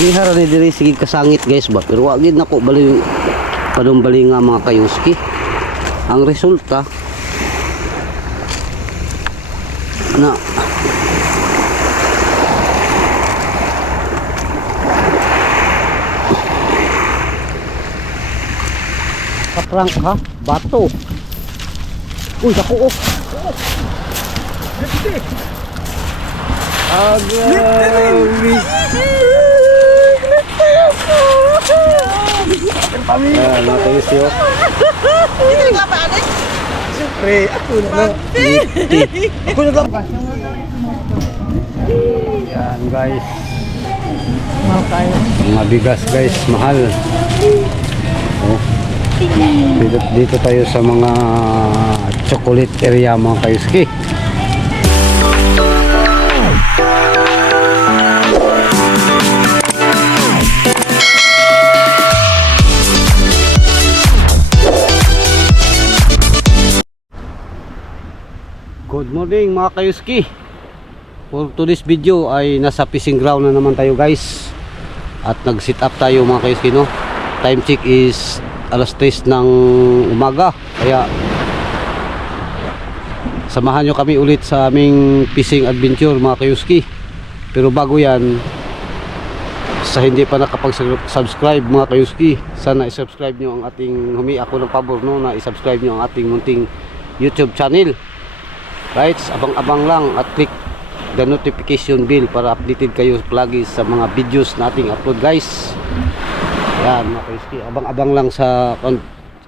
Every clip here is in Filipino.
Kanihara ni diri sige kasangit guys ba pero wa gid nako bali padumbali nga mga kayuski. Ang resulta na Kaprank ha? Bato. Uy, ako oh. Agawi. Mga kayuski oh. Hindi nga pa ano? Siyempre, ako na lang. Ako na lang. Yan guys. Mahal tayo. Mga bigas guys, mahal. Oh. Dito, dito tayo sa mga chocolate area mga kayuski. Good morning mga kayuski. For today's video ay nasa fishing ground na naman tayo guys. At nag-sit up tayo mga kayuski no. Time check is alas 3 ng umaga. Kaya samahan nyo kami ulit sa aming fishing adventure mga kayuski. Pero bago yan, sa hindi pa nakapag-subscribe mga kayuski, sana i-subscribe nyo ang ating humi ako ng pabor no, na i-subscribe nyo ang ating munting YouTube channel. Right, abang-abang lang at click the notification bell para updated kayo lagi sa mga videos nating upload guys. Yan mga kayuski, abang-abang lang sa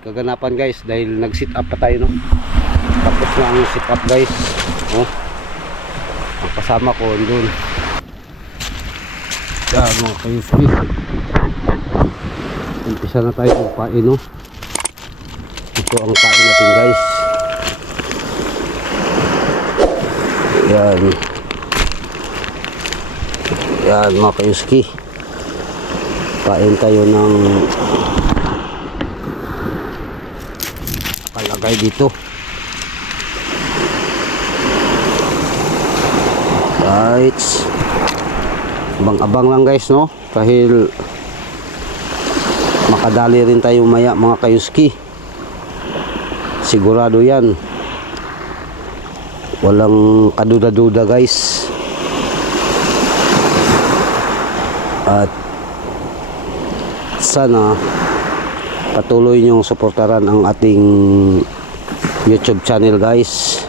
kaganapan guys dahil nag-sit up pa tayo no. Tapos na ang sit up guys. Oh. Ang kasama ko doon. Yan mga kayuski. Umpisa na tayo magpain no. Ito ang kain natin guys. Yan. Yan mga kayuski. Kain tayo ng palagay dito. Right. Abang-abang lang guys no. Dahil makadali rin tayo maya mga kayuski. Sigurado yan walang kaduda-duda guys. At sana patuloy nyong suportaran ang ating youtube channel guys.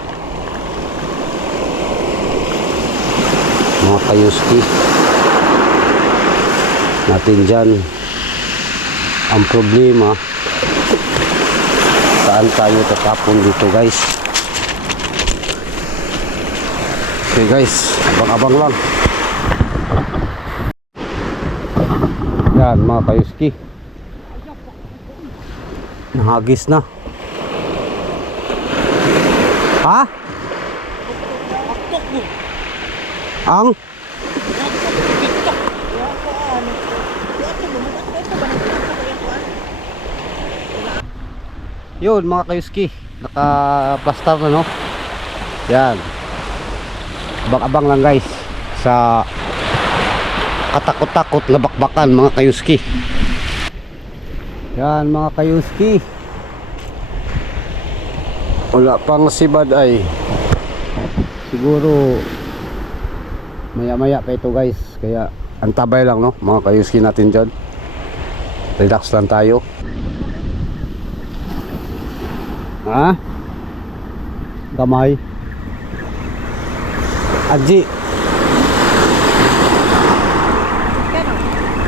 Mga kayuski natin dyan. Ang problema saan tayo tatapon dito guys Okay guys, abang-abang lang. Yan mga kayuski. Nahagis na. Ha? Ang? Yun mga kayuski. Naka-plastar na no? Yan abang-abang lang guys sa katakot-takot na bakbakan mga kayuski. Yan mga kayuski. Wala pang sibad ay siguro maya maya pa ito guys. Kaya antabay lang no mga kayuski natin dyan. Relax lang tayo. Ha? Gamay Aji.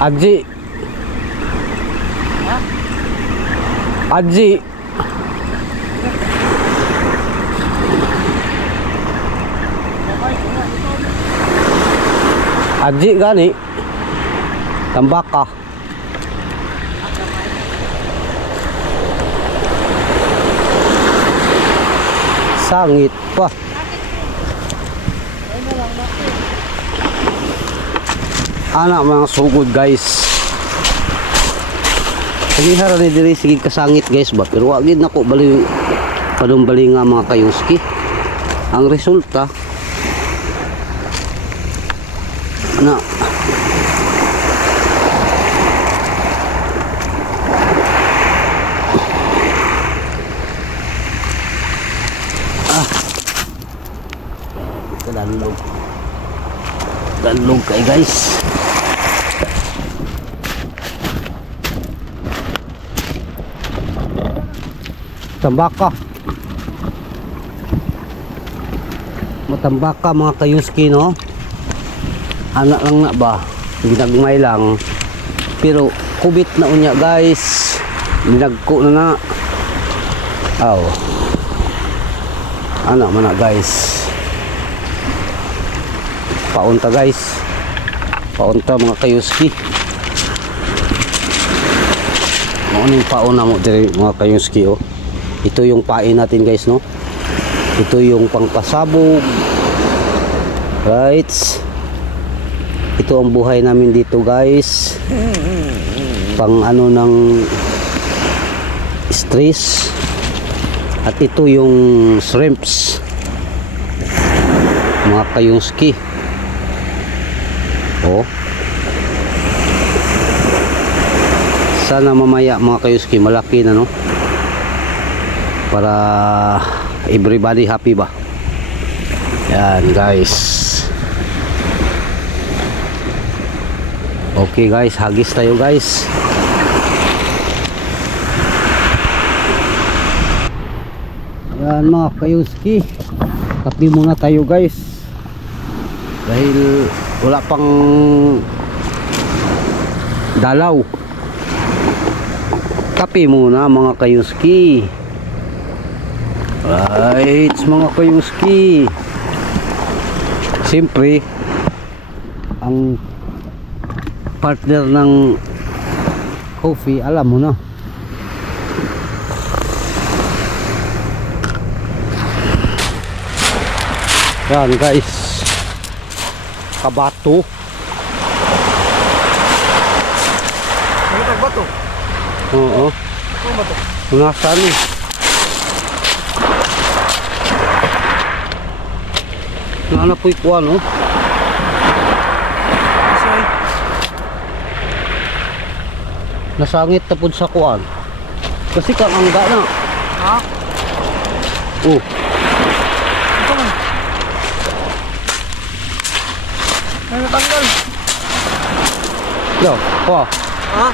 Aji. Aji. Aji gani tembakah sangit pah ana mga sugod guys. Sige hara ni diri sige kasangit guys ba? Pero wagid nako bali padumbali nga mga kayuski. Ang resulta na ah. Kadalog kadalog kay guys. Tambaka. Matambaka mga kayuski no. Anak lang na ba? Ginagmay lang. Pero kubit na unya guys. Ginagko na na. Aw. Anak man na guys. Paunta guys. Paunta mga kayuski. Maunang pauna mo diri mga kayuski oh. Ito yung pain natin guys no. Ito yung pangpasabog. Right. Ito ang buhay namin dito guys. Pang ano ng stress. At ito yung shrimps. Mga kayuski. Oh. Sana mamaya mga kayuski malaki na no. Para everybody happy ba. Yan guys. Okay guys, hagis tayo guys. Yan mga kayuski. Kapi muna tayo guys. Dahil wala pang dalaw. Kapi muna mga kayuski. Right, mga kayuski. Siyempre, ang partner ng coffee, alam mo na. Yan guys. Kabato. Ano tag bato? Oo. Ano ba to? Nasaan eh? Nahanap po ikuha no? Say. Nasangit tapod sa kuan. Kasi kang angga na. Ha? Oh, Ito man. Ano natanggal? yo, kuha. Ha?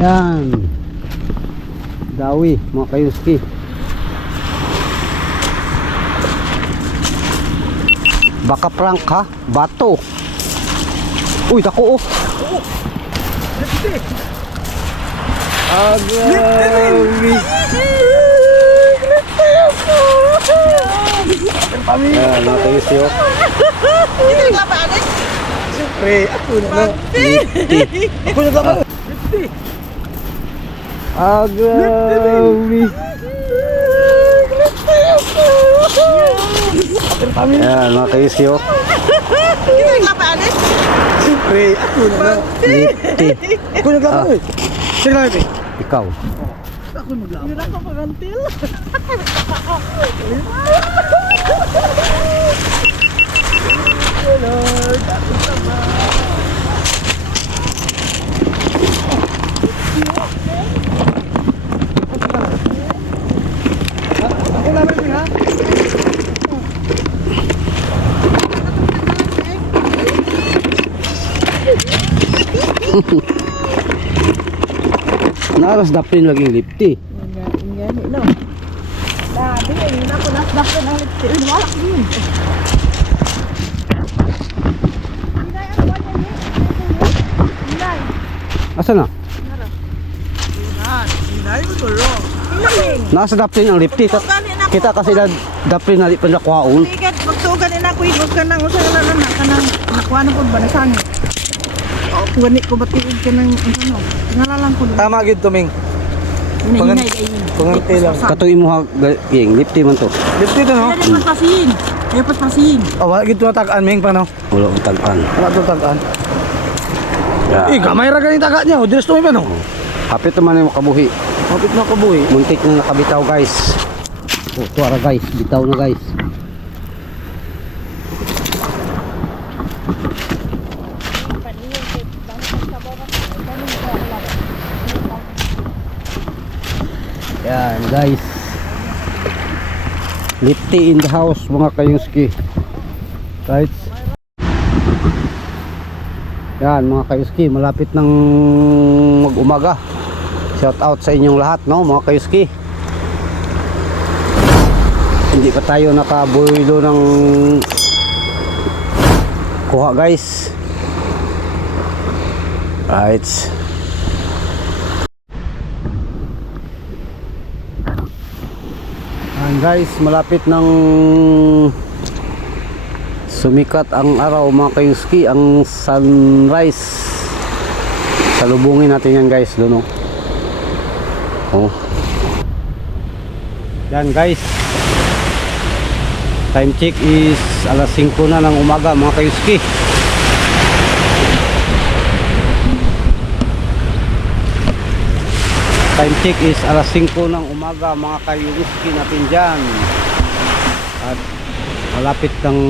Yan. Dawi, mga kayuski. Baka prank ha? Bato. Uy, dako oh. Agawi. Mga kayuski oh. Hindi ka pa alis? Siyempre, ako na. Ako tama. Agawi. Yan, mga kayuski oh. Hindi ka pa alis? Siyempre, ako na no. Lipti. Ako na tama eh. Sige lang eh. Ikaw. Ako maglama. Hindi ako pagantil. Ako naman eh ha. Naras dapin laging lipti. Ingani. Dati, hindi na ako nasdap ko ng lipstick. Wala ko yun. Asa na? Nasa dapin ang lipti. Ta- kita kasi na dapin na di pa nakwaon. Tigat, magtugan ina ko igos ka nang usang na na kanang nakuha na po ba nasang. O, kuwani ko batiid ka ng ano. Ngalalang ko. Tama gid tuming. Hinahinay kayo. Panganti lang. Katuin mo ha, yung lipti man to. Dito to no. Kaya dapat pasihin. Kaya dapat pasihin. Awa gid to tagaan ming pa no. Wala ko tagaan. Wala to tagaan. Yeah. Eh, gamay ra ganing taga niya. Dinas to pa no. Hapit naman yung makabuhi. Kapit na kabuhi. Muntik na nakabitaw guys. Oh, tuwara guys. Bitaw na guys. Yan guys. Lipti in the house mga kayuski. Right. Yan mga kayuski, malapit ng mag-umaga. Shout out sa inyong lahat, no, mga kayuski. Hindi pa tayo nakabuhilo ng kuha, guys. Right. Guys, malapit ng sumikat ang araw mga kayuski, ang sunrise. Salubungin natin yan guys, doon oh. Oh. Yan guys. Time check is alas 5 na ng umaga mga kayuski. Time check is alas 5 ng umaga mga kayuski natin dyan. At malapit ng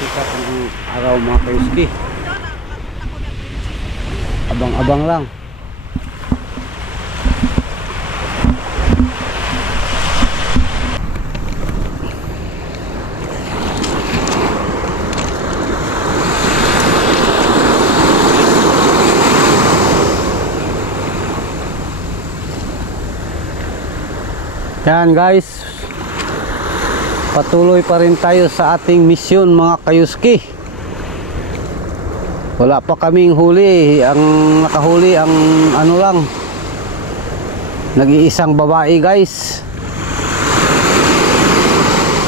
sikat ng araw mga kayuski. Abang-abang lang. Yan guys. Patuloy pa rin tayo sa ating misyon mga kayuski. Wala pa kaming huli. Ang nakahuli ang ano lang. Nag-iisang babae guys.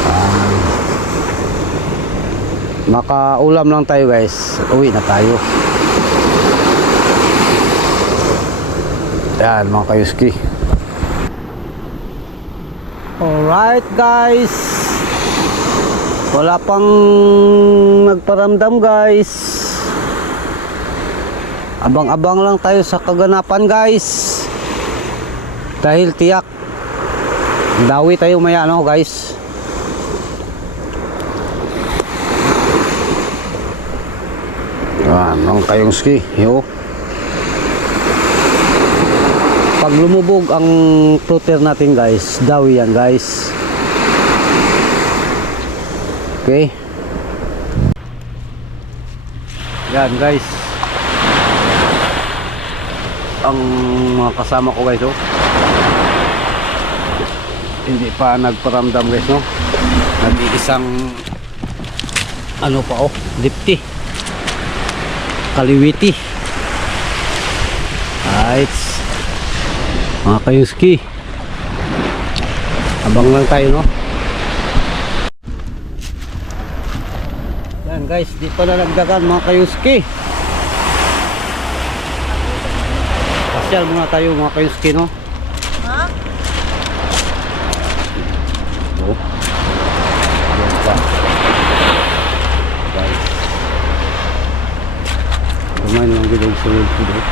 Ah. makaulam lang tayo guys. Uwi na tayo. Yan mga kayuski. Alright guys. Wala pang nagparamdam guys. Abang-abang lang tayo sa kaganapan guys. Dahil tiyak. Dawi tayo maya no guys? Yan ang kayong ski? Yo pag lumubog ang floater natin guys. Dawi yan guys. Okay. Yan guys. Ang mga kasama ko guys oh. Hindi pa nagparamdam guys no? Nag-iisang ano pa oh dipti. Kaliwiti. Right mga kayuski. Abang lang tayo no? Yan guys di pa nalagdagan mga kayuski. Pasyal muna tayo mga kayuski no? Ha? oh. Yan pa. Guys. Kumain lang sa world food oh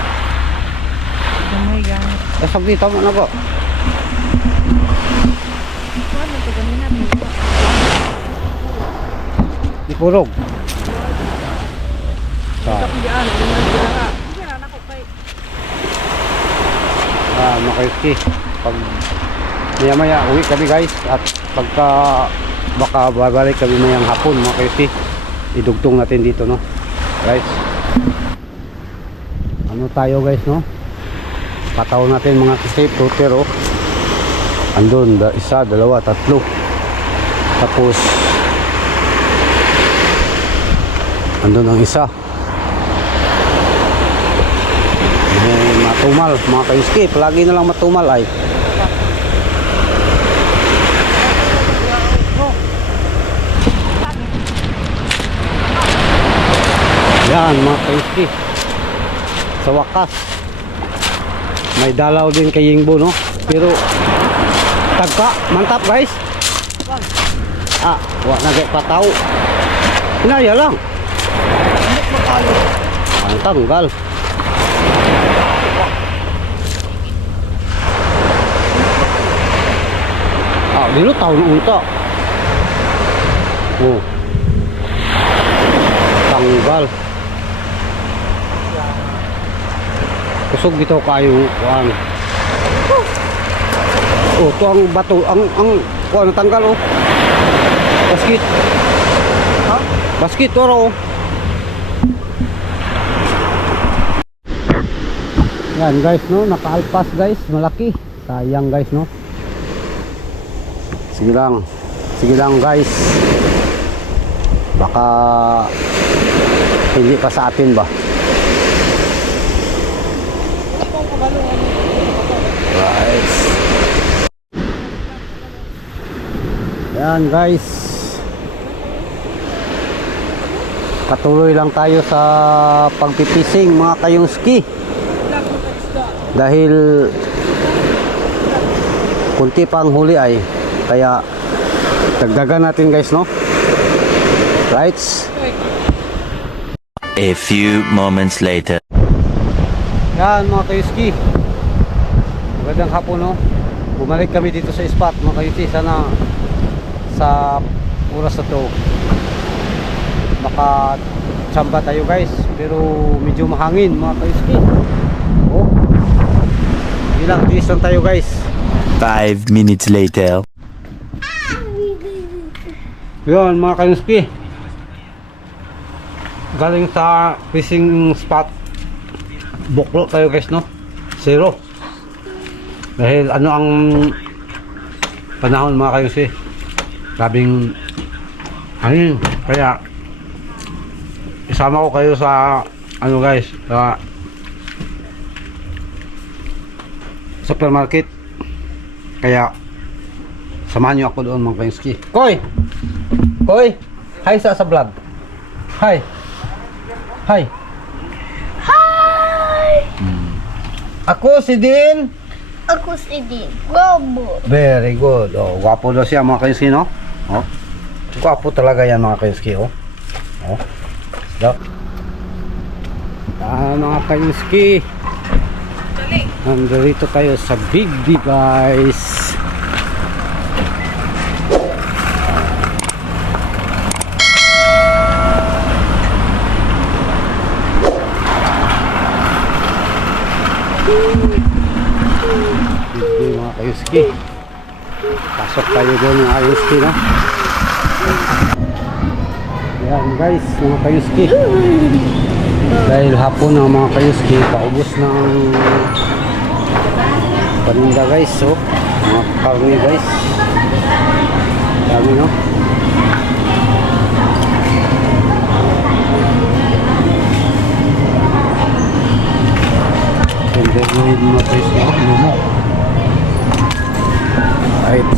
Gamay gamit. Sabdi tama na ko Kuan na to ganina mo. di purog sa kay. ah, makayuski pag maya maya uwi kami guys. At pagka baka babalik kami mayang hapon makayuski idugtong natin dito no? Right ano tayo guys no pataw natin mga safe router oh. Andun da, isa, dalawa, tatlo. Tapos andun ang isa. Eh, matumal mga kayuski palagi na lang matumal ay. Yan mga kayuski sa wakas may dalaw din kay Yingbo no pero tagka mantap guys ah wa na gay pataw inaya lang ang tanggal Ah, dilo taon unta. Oh. Tanggal. Kusog bitaw kayo kuan. Oh, to ang bato, ang ang kuan tanggal oh. Basket. Ha? Basket, toro. Yan guys, no? Nakaalpas guys. Malaki. Sayang guys, no? Sige lang. Sige lang guys. Baka hindi pa sa atin ba? Yan guys. Patuloy lang tayo sa pagpipising mga kayong ski. Dahil kunti pang huli ay kaya dagdagan natin guys no. Right? A few moments later. Yan mga kayuski. Magandang hapon no. Bumalik kami dito sa spot mga kayuski. Sana sa oras na to maka tsamba tayo guys. Pero medyo mahangin mga kayuski. Oh. Ilang lang tayo guys. Five minutes later. Yun mga kayuski. Galing sa fishing spot. Buklo tayo guys no. Zero. Dahil ano ang panahon mga kayuski. Sabing hangin. Kaya isama ko kayo sa ano guys sa supermarket. Kaya samahan niyo ako doon mga kayuski. Koy! Koy! Hi sa sa vlog. Hi. Hi. Hi! Ako si Din. Ako si Din. Robo. Very good. Oh, gwapo daw siya mga kayuski, no? Oh. Gwapo talaga yan mga kayuski, oh. Oh. Daw. Ah, mga kayuski. Nandito tayo sa Big D, guys. Big D, mga kayuski. Pasok tayo doon ng kayuski, no? Yan guys, mga kayuski. Dahil hapon ang mga kayuski, paubos ang paninda guys, oh. Mga karne guys. Dami, no? Hindi mo guys, no? Lumo. Right.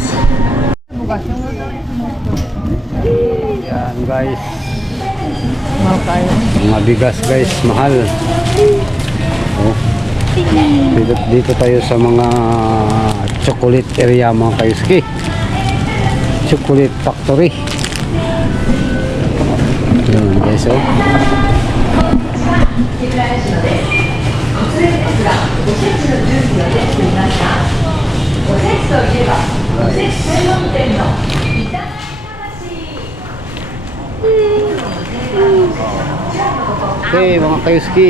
Yan guys. Mga bigas guys, mahal. Oh. Dito, dito tayo sa mga chocolate area mga kayuski. Chocolate factory. Yan guys oh. Okay mga kayuski.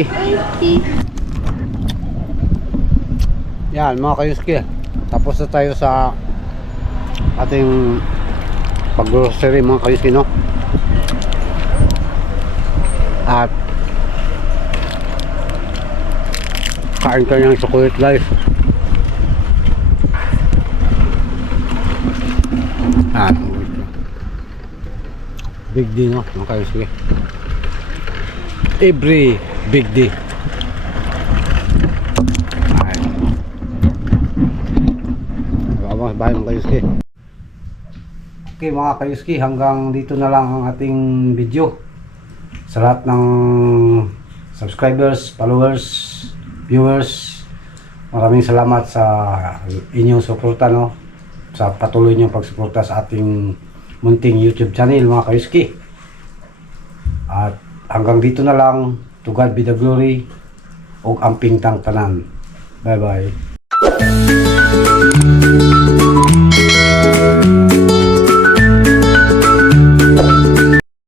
Yan mga kayuski. Tapos na tayo sa ating pag-grocery mga kayuski no. At kain tayo ng chocolate guys. At big D no mga kayuski. Every big day. Bahay mga kayuski. Okay mga kayuski, hanggang dito na lang ang ating video. Sa lahat ng subscribers, followers, viewers, maraming salamat sa inyong suporta no. Sa patuloy niyong pagsuporta sa ating munting YouTube channel mga kayuski. At hanggang dito na lang. To God be the glory. O amping tang tanan. Bye bye.